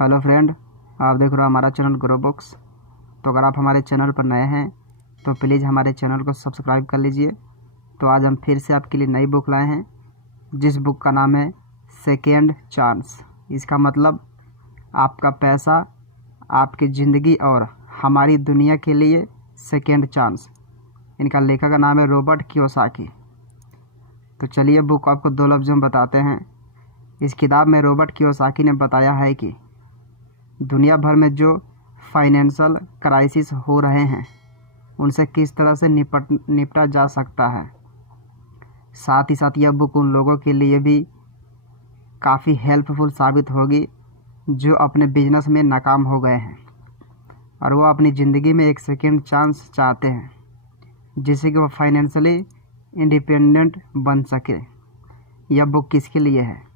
Hello friend, आप देख रहे हो हमारा चैनल ग्रो बुक्स। तो अगर आप हमारे चैनल पर नए हैं तो प्लीज़ हमारे चैनल को सब्सक्राइब कर लीजिए। तो आज हम फिर से आपके लिए नई बुक लाए हैं, जिस बुक का नाम है सेकेंड चांस। इसका मतलब आपका पैसा, आपकी ज़िंदगी और हमारी दुनिया के लिए सेकेंड चांस। इनका लेखक का नाम है रॉबर्ट कियोसाकी। तो चलिए बुक आपको दो लफ्ज़ों में बताते हैं। इस किताब में रॉबर्ट कियोसाकी ने बताया है कि दुनिया भर में जो फाइनेंशियल क्राइसिस हो रहे हैं उनसे किस तरह से निपटा जा सकता है। साथ ही साथ यह बुक उन लोगों के लिए भी काफ़ी हेल्पफुल साबित होगी जो अपने बिजनेस में नाकाम हो गए हैं और वो अपनी ज़िंदगी में एक सेकेंड चांस चाहते हैं, जिससे कि वो फाइनेंशियली इंडिपेंडेंट बन सके। यह बुक किसके लिए है?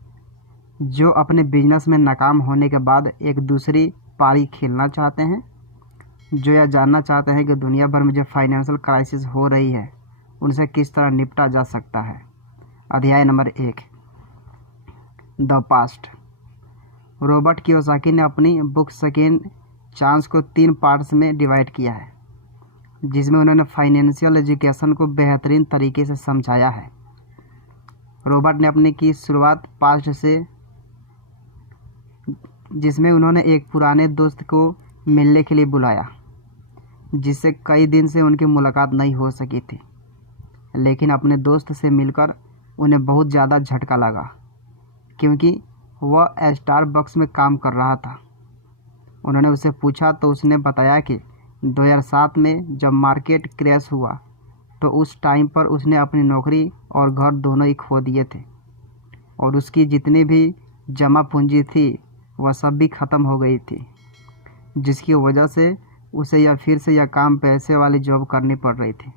जो अपने बिजनेस में नाकाम होने के बाद एक दूसरी पारी खेलना चाहते हैं, जो यह जानना चाहते हैं कि दुनिया भर में जो फाइनेंशियल क्राइसिस हो रही है उनसे किस तरह निपटा जा सकता है। अध्याय number 1, the past. Robert Kiyosaki ने अपनी बुक सेकेंड चांस को 3 पार्ट्स में डिवाइड किया है, जिसमें उन्होंने फाइनेंशियल एजुकेशन को बेहतरीन तरीके से समझाया है। रॉबर्ट ने अपनी की शुरुआत पास्ट से, जिसमें उन्होंने एक पुराने दोस्त को मिलने के लिए बुलाया, जिससे कई दिन से उनकी मुलाकात नहीं हो सकी थी। लेकिन अपने दोस्त से मिलकर उन्हें बहुत ज़्यादा झटका लगा, क्योंकि वह स्टारबक्स में काम कर रहा था। उन्होंने उससे पूछा तो उसने बताया कि 2007 में जब मार्केट क्रैश हुआ तो उस टाइम पर उसने अपनी नौकरी और घर दोनों ही खो दिए थे और उसकी जितनी भी जमा पूंजी थी वह सब भी ख़त्म हो गई थी, जिसकी वजह से उसे फिर से यह काम पैसे वाली जॉब करनी पड़ रही थी।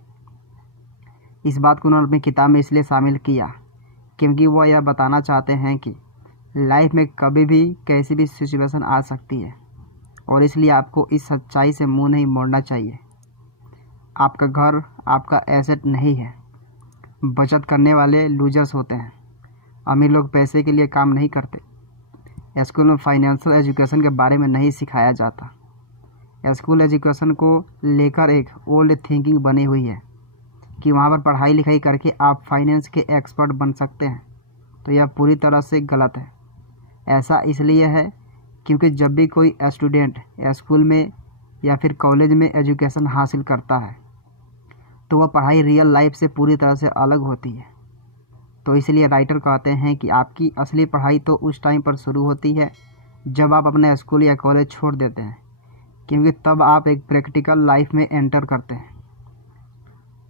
इस बात को उन्होंने अपनी किताब में इसलिए शामिल किया क्योंकि वह यह बताना चाहते हैं कि लाइफ में कभी भी कैसी भी सिचुएशन आ सकती है और इसलिए आपको इस सच्चाई से मुंह नहीं मोड़ना चाहिए। आपका घर आपका एसेट नहीं है। बचत करने वाले लूजर्स होते हैं। अमीर लोग पैसे के लिए काम नहीं करते। स्कूल में फाइनेंशियल एजुकेशन के बारे में नहीं सिखाया जाता। स्कूल एजुकेशन को लेकर एक ओल्ड थिंकिंग बनी हुई है कि वहाँ पर पढ़ाई लिखाई करके आप फाइनेंस के एक्सपर्ट बन सकते हैं। तो यह पूरी तरह से गलत है। ऐसा इसलिए है क्योंकि जब भी कोई स्टूडेंट स्कूल में या फिर कॉलेज में एजुकेशन हासिल करता है तो वह पढ़ाई रियल लाइफ से पूरी तरह से अलग होती है। तो इसलिए राइटर कहते हैं कि आपकी असली पढ़ाई तो उस टाइम पर शुरू होती है जब आप अपने स्कूल या कॉलेज छोड़ देते हैं, क्योंकि तब आप एक प्रैक्टिकल लाइफ में एंटर करते हैं।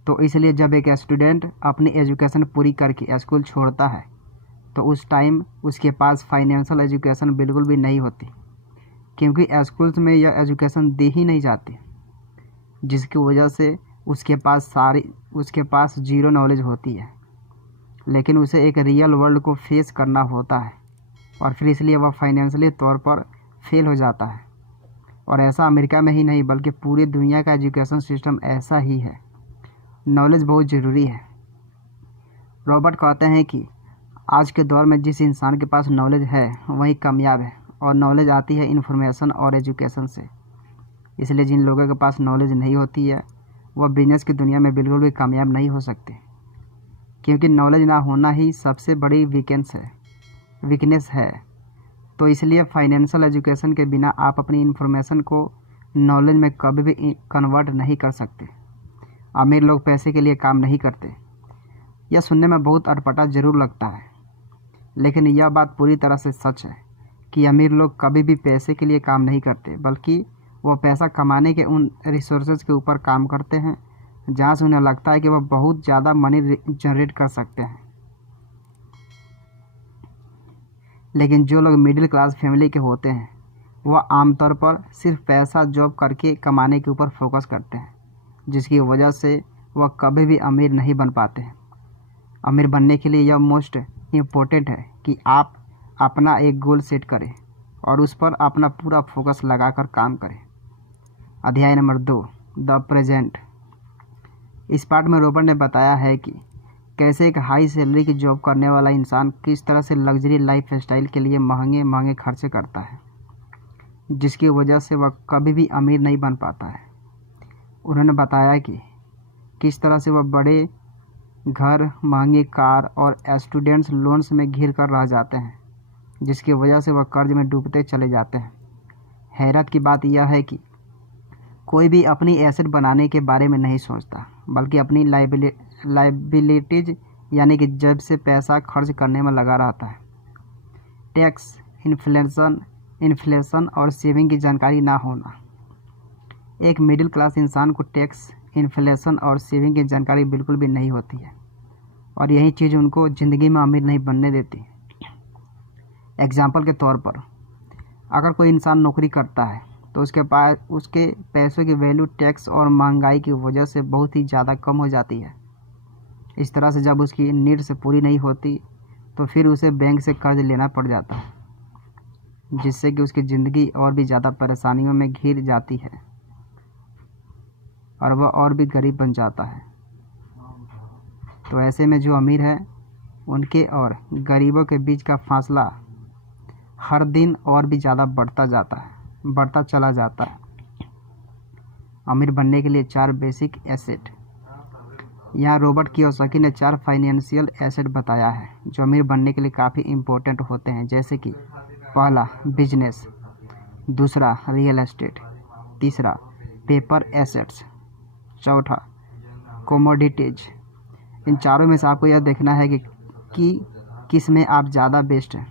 तो इसलिए जब एक स्टूडेंट अपनी एजुकेशन पूरी करके स्कूल छोड़ता है तो उस टाइम उसके पास फाइनेंशियल एजुकेशन बिल्कुल भी नहीं होती, क्योंकि स्कूल्स में यह एजुकेशन दी ही नहीं जाती, जिसकी वजह से उसके पास ज़ीरो नॉलेज होती है। लेकिन उसे एक रियल वर्ल्ड को फेस करना होता है और फिर इसलिए वह फाइनेंशियली तौर पर फेल हो जाता है। और ऐसा अमेरिका में ही नहीं बल्कि पूरी दुनिया का एजुकेशन सिस्टम ऐसा ही है। नॉलेज बहुत ज़रूरी है। रॉबर्ट कहते हैं कि आज के दौर में जिस इंसान के पास नॉलेज है वही कामयाब है, और नॉलेज आती है इन्फॉर्मेशन और एजुकेशन से। इसलिए जिन लोगों के पास नॉलेज नहीं होती है वह बिजनेस की दुनिया में बिल्कुल भी कामयाब नहीं हो सकते, क्योंकि नॉलेज ना होना ही सबसे बड़ी वीकनेस है। तो इसलिए फाइनेंशियल एजुकेशन के बिना आप अपनी इन्फॉर्मेशन को नॉलेज में कभी भी कन्वर्ट नहीं कर सकते। अमीर लोग पैसे के लिए काम नहीं करते। यह सुनने में बहुत अटपटा ज़रूर लगता है, लेकिन यह बात पूरी तरह से सच है कि अमीर लोग कभी भी पैसे के लिए काम नहीं करते, बल्कि वह पैसा कमाने के उन रिसोर्सेज के ऊपर काम करते हैं जहाँ से उन्हें लगता है कि वह बहुत ज़्यादा मनी जनरेट कर सकते हैं। लेकिन जो लोग मिडिल क्लास फैमिली के होते हैं वह आमतौर पर सिर्फ पैसा जॉब करके कमाने के ऊपर फोकस करते हैं, जिसकी वजह से वह कभी भी अमीर नहीं बन पाते हैं। अमीर बनने के लिए यह मोस्ट इम्पोर्टेंट है कि आप अपना एक गोल सेट करें और उस पर अपना पूरा फोकस लगाकर काम करें। अध्याय नंबर 2, द प्रेजेंट। इस पार्ट में रॉबर्ट ने बताया है कि कैसे एक हाई सैलरी की जॉब करने वाला इंसान किस तरह से लग्जरी लाइफ स्टाइल के लिए महंगे महंगे खर्चे करता है। जिसकी वजह से वह कभी भी अमीर नहीं बन पाता है। उन्होंने बताया कि किस तरह से वह बड़े घर, महंगी कार और स्टूडेंट्स लोन्स में घिर कर रह जाते हैं, जिसकी वजह से वह कर्ज में डूबते चले जाते हैं। हैरत की बात यह है कि कोई भी अपनी एसेट बनाने के बारे में नहीं सोचता, बल्कि अपनी लाइबिलिटीज यानी कि जब से पैसा खर्च करने में लगा रहता है। टैक्स, इन्फ्लेशन और सेविंग की जानकारी ना होना। एक मिडिल क्लास इंसान को टैक्स, इन्फ्लेशन और सेविंग की जानकारी बिल्कुल भी नहीं होती है, और यही चीज़ उनको ज़िंदगी में अमीर नहीं बनने देती। एग्जाम्पल के तौर पर, अगर कोई इंसान नौकरी करता है तो उसके पैसों की वैल्यू टैक्स और महंगाई की वजह से बहुत ही ज़्यादा कम हो जाती है। इस तरह से जब उसकी नीड्स पूरी नहीं होती तो फिर उसे बैंक से कर्ज लेना पड़ जाता है, जिससे कि उसकी ज़िंदगी और भी ज़्यादा परेशानियों में घिर जाती है और वह और भी गरीब बन जाता है। तो ऐसे में जो अमीर है उनके और गरीबों के बीच का फासला हर दिन और भी ज़्यादा बढ़ता चला जाता है। अमीर बनने के लिए 4 बेसिक एसेट। यहाँ रॉबर्ट कियोसाकी ने 4 फाइनेंशियल एसेट बताया है जो अमीर बनने के लिए काफ़ी इम्पोर्टेंट होते हैं, जैसे कि पहला बिजनेस, दूसरा रियल एस्टेट, तीसरा पेपर एसेट्स, चौथा कमोडिटीज। इन चारों में से आपको यह देखना है कि किस में आप ज़्यादा बेस्ट हैं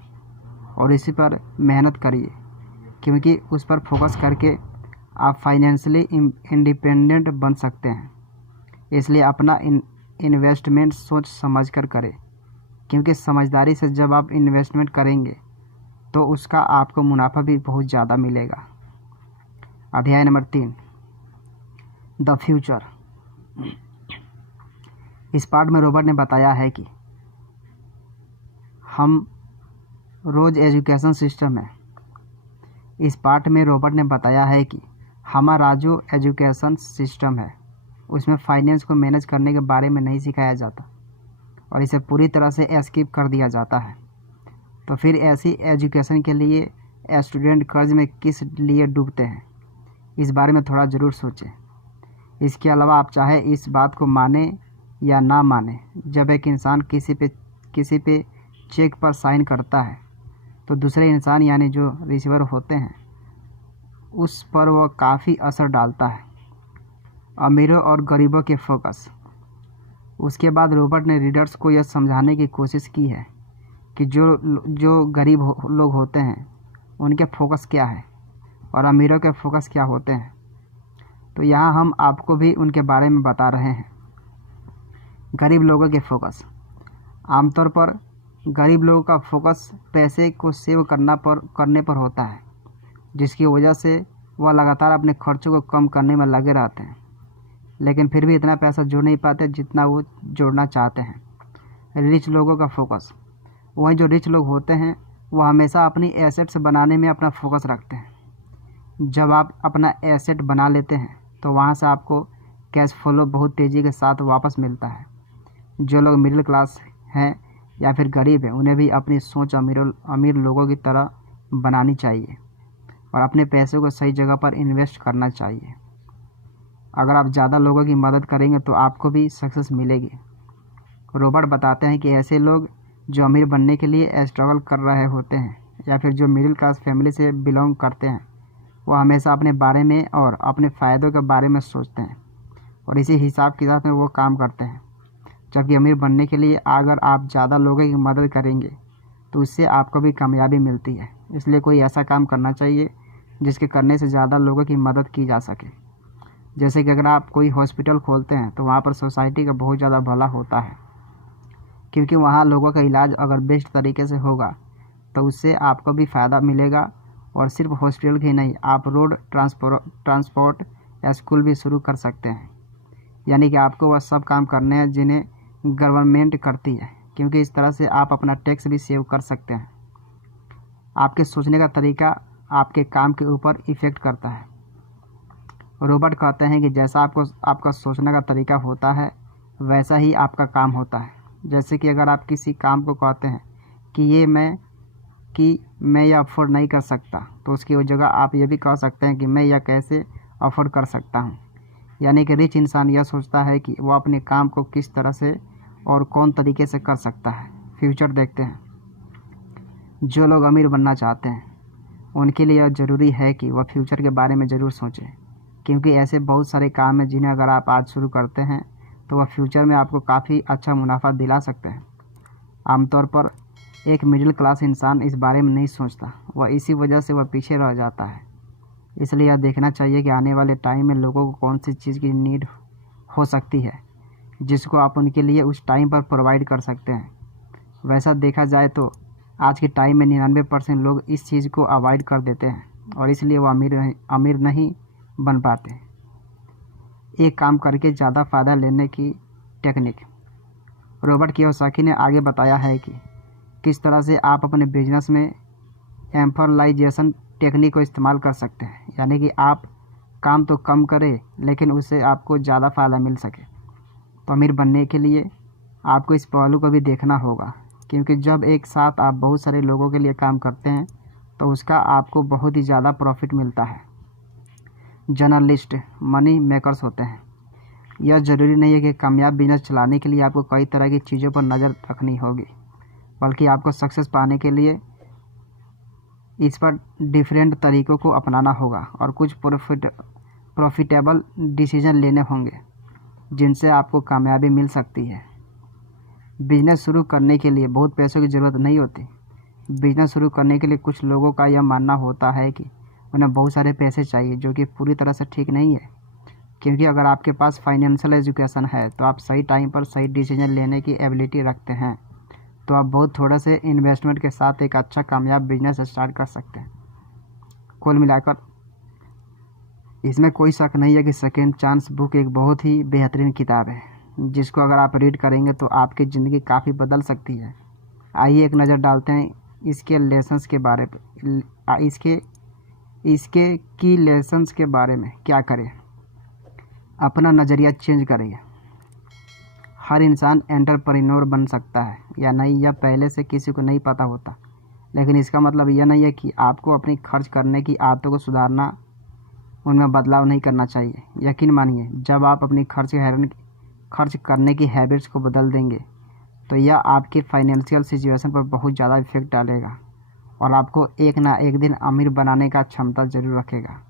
और इसी पर मेहनत करिए, क्योंकि उस पर फोकस करके आप फाइनेंशियली इंडिपेंडेंट बन सकते हैं। इसलिए अपना इन्वेस्टमेंट सोच समझ कर करें, क्योंकि समझदारी से जब आप इन्वेस्टमेंट करेंगे तो उसका आपको मुनाफा भी बहुत ज़्यादा मिलेगा। अध्याय नंबर 3, द फ्यूचर। इस पार्ट में रॉबर्ट ने बताया है कि हम रोज़ एजुकेशन सिस्टम है। इस पार्ट में रॉबर्ट ने बताया है कि हमारा जो एजुकेशन सिस्टम है उसमें फाइनेंस को मैनेज करने के बारे में नहीं सिखाया जाता और इसे पूरी तरह से स्किप कर दिया जाता है। तो फिर ऐसी एजुकेशन के लिए स्टूडेंट कर्ज में किस लिए डूबते हैं, इस बारे में थोड़ा ज़रूर सोचें। इसके अलावा आप चाहे इस बात को माने या ना माने, जब एक इंसान किसी पे चेक पर साइन करता है तो दूसरे इंसान यानी जो रिसीवर होते हैं उस पर वह काफ़ी असर डालता है। अमीरों और गरीबों के फोकस। उसके बाद रॉबर्ट ने रीडर्स को यह समझाने की कोशिश की है कि जो गरीब लोग होते हैं उनके फोकस क्या है और अमीरों के फोकस क्या होते हैं। तो यहाँ हम आपको भी उनके बारे में बता रहे हैं। गरीब लोगों के फोकस। आमतौर पर गरीब लोगों का फोकस पैसे को सेव करने पर होता है, जिसकी वजह से वह लगातार अपने खर्चों को कम करने में लगे रहते हैं, लेकिन फिर भी इतना पैसा जोड़ नहीं पाते जितना वो जोड़ना चाहते हैं। रिच लोगों का फोकस। वही जो रिच लोग होते हैं वह हमेशा अपनी एसेट्स बनाने में अपना फोकस रखते हैं। जब आप अपना एसेट बना लेते हैं तो वहाँ से आपको कैश फ्लो बहुत तेज़ी के साथ वापस मिलता है। जो लोग मिडिल क्लास हैं या फिर गरीब हैं, उन्हें भी अपनी सोच अमीर लोगों की तरह बनानी चाहिए और अपने पैसे को सही जगह पर इन्वेस्ट करना चाहिए। अगर आप ज़्यादा लोगों की मदद करेंगे तो आपको भी सक्सेस मिलेगी। रॉबर्ट बताते हैं कि ऐसे लोग जो अमीर बनने के लिए स्ट्रगल कर रहे होते हैं या फिर जो मिडिल क्लास फैमिली से बिलोंग करते हैं, वह हमेशा अपने बारे में और अपने फ़ायदों के बारे में सोचते हैं और इसी हिसाब किताब में वो काम करते हैं। जबकि अमीर बनने के लिए अगर आप ज़्यादा लोगों की मदद करेंगे तो उससे आपको भी कामयाबी मिलती है। इसलिए कोई ऐसा काम करना चाहिए जिसके करने से ज़्यादा लोगों की मदद की जा सके। जैसे कि अगर आप कोई हॉस्पिटल खोलते हैं तो वहाँ पर सोसाइटी का बहुत ज़्यादा भला होता है, क्योंकि वहाँ लोगों का इलाज अगर बेस्ट तरीके से होगा तो उससे आपको भी फ़ायदा मिलेगा। और सिर्फ हॉस्पिटल ही नहीं, आप रोड ट्रांसपोर्ट या स्कूल भी शुरू कर सकते हैं, यानी कि आपको वह सब काम करने हैं जिन्हें गवर्नमेंट करती है, क्योंकि इस तरह से आप अपना टैक्स भी सेव कर सकते हैं। आपके सोचने का तरीका आपके काम के ऊपर इफ़ेक्ट करता है। रॉबर्ट कहते हैं कि जैसा आपका सोचने का तरीका होता है वैसा ही आपका काम होता है। जैसे कि अगर आप किसी काम को कहते हैं कि कि मैं यह अफोर्ड नहीं कर सकता, तो उसकी जगह आप ये भी कह सकते हैं कि मैं यह कैसे अफोर्ड कर सकता हूँ। यानी कि रिच इंसान यह सोचता है कि वो अपने काम को किस तरह से और कौन तरीके से कर सकता है। फ्यूचर देखते हैं। जो लोग अमीर बनना चाहते हैं उनके लिए यह ज़रूरी है कि वह फ्यूचर के बारे में ज़रूर सोचें, क्योंकि ऐसे बहुत सारे काम हैं जिन्हें अगर आप आज शुरू करते हैं तो वह फ्यूचर में आपको काफ़ी अच्छा मुनाफा दिला सकते हैं। आमतौर पर एक मिडिल क्लास इंसान इस बारे में नहीं सोचता, वह इसी वजह से वह पीछे रह जाता है। इसलिए यह देखना चाहिए कि आने वाले टाइम में लोगों को कौन सी चीज़ की नीड हो सकती है जिसको आप उनके लिए उस टाइम पर प्रोवाइड कर सकते हैं। वैसा देखा जाए तो आज के टाइम में 99% लोग इस चीज़ को अवॉइड कर देते हैं और इसलिए वो अमीर नहीं बन पाते। एक काम करके ज़्यादा फ़ायदा लेने की टेक्निक। रॉबर्ट कियोसाकी ने आगे बताया है कि किस तरह से आप अपने बिजनेस में एम्फोरलाइजेशन टेक्निक को इस्तेमाल कर सकते हैं, यानी कि आप काम तो कम करें लेकिन उससे आपको ज़्यादा फ़ायदा मिल सके। तो अमीर बनने के लिए आपको इस पहलू को भी देखना होगा, क्योंकि जब एक साथ आप बहुत सारे लोगों के लिए काम करते हैं तो उसका आपको बहुत ही ज़्यादा प्रॉफिट मिलता है। जर्नलिस्ट मनी मेकर्स होते हैं। यह ज़रूरी नहीं है कि कामयाब बिजनेस चलाने के लिए आपको कई तरह की चीज़ों पर नज़र रखनी होगी, बल्कि आपको सक्सेस पाने के लिए इस पर डिफरेंट तरीक़ों को अपनाना होगा और कुछ प्रॉफिटेबल डिसीजन लेने होंगे जिनसे आपको कामयाबी मिल सकती है। बिजनेस शुरू करने के लिए बहुत पैसों की ज़रूरत नहीं होती। बिजनेस शुरू करने के लिए कुछ लोगों का यह मानना होता है कि उन्हें बहुत सारे पैसे चाहिए, जो कि पूरी तरह से ठीक नहीं है, क्योंकि अगर आपके पास फाइनेंशियल एजुकेशन है तो आप सही टाइम पर सही डिसीजन लेने की एबिलिटी रखते हैं, तो आप बहुत थोड़े से इन्वेस्टमेंट के साथ एक अच्छा कामयाब बिजनेस स्टार्ट कर सकते हैं। कुल मिलाकर इसमें कोई शक नहीं है कि सेकेंड चांस बुक एक बहुत ही बेहतरीन किताब है, जिसको अगर आप रीड करेंगे तो आपकी ज़िंदगी काफ़ी बदल सकती है। आइए एक नज़र डालते हैं इसके लेसन्स के बारे में। इसके की लेसन्स के बारे में क्या करें। अपना नज़रिया चेंज करें। हर इंसान एंटरप्रेन्योर बन सकता है या नहीं, यह पहले से किसी को नहीं पता होता, लेकिन इसका मतलब यह नहीं है कि आपको अपनी खर्च करने की आदतों को सुधारना, उनमें बदलाव नहीं करना चाहिए। यकीन मानिए, जब आप अपनी खर्च करने की हैबिट्स को बदल देंगे तो यह आपके फाइनेंशियल सिचुएशन पर बहुत ज़्यादा इफेक्ट डालेगा और आपको एक ना एक दिन अमीर बनाने का क्षमता ज़रूर रखेगा।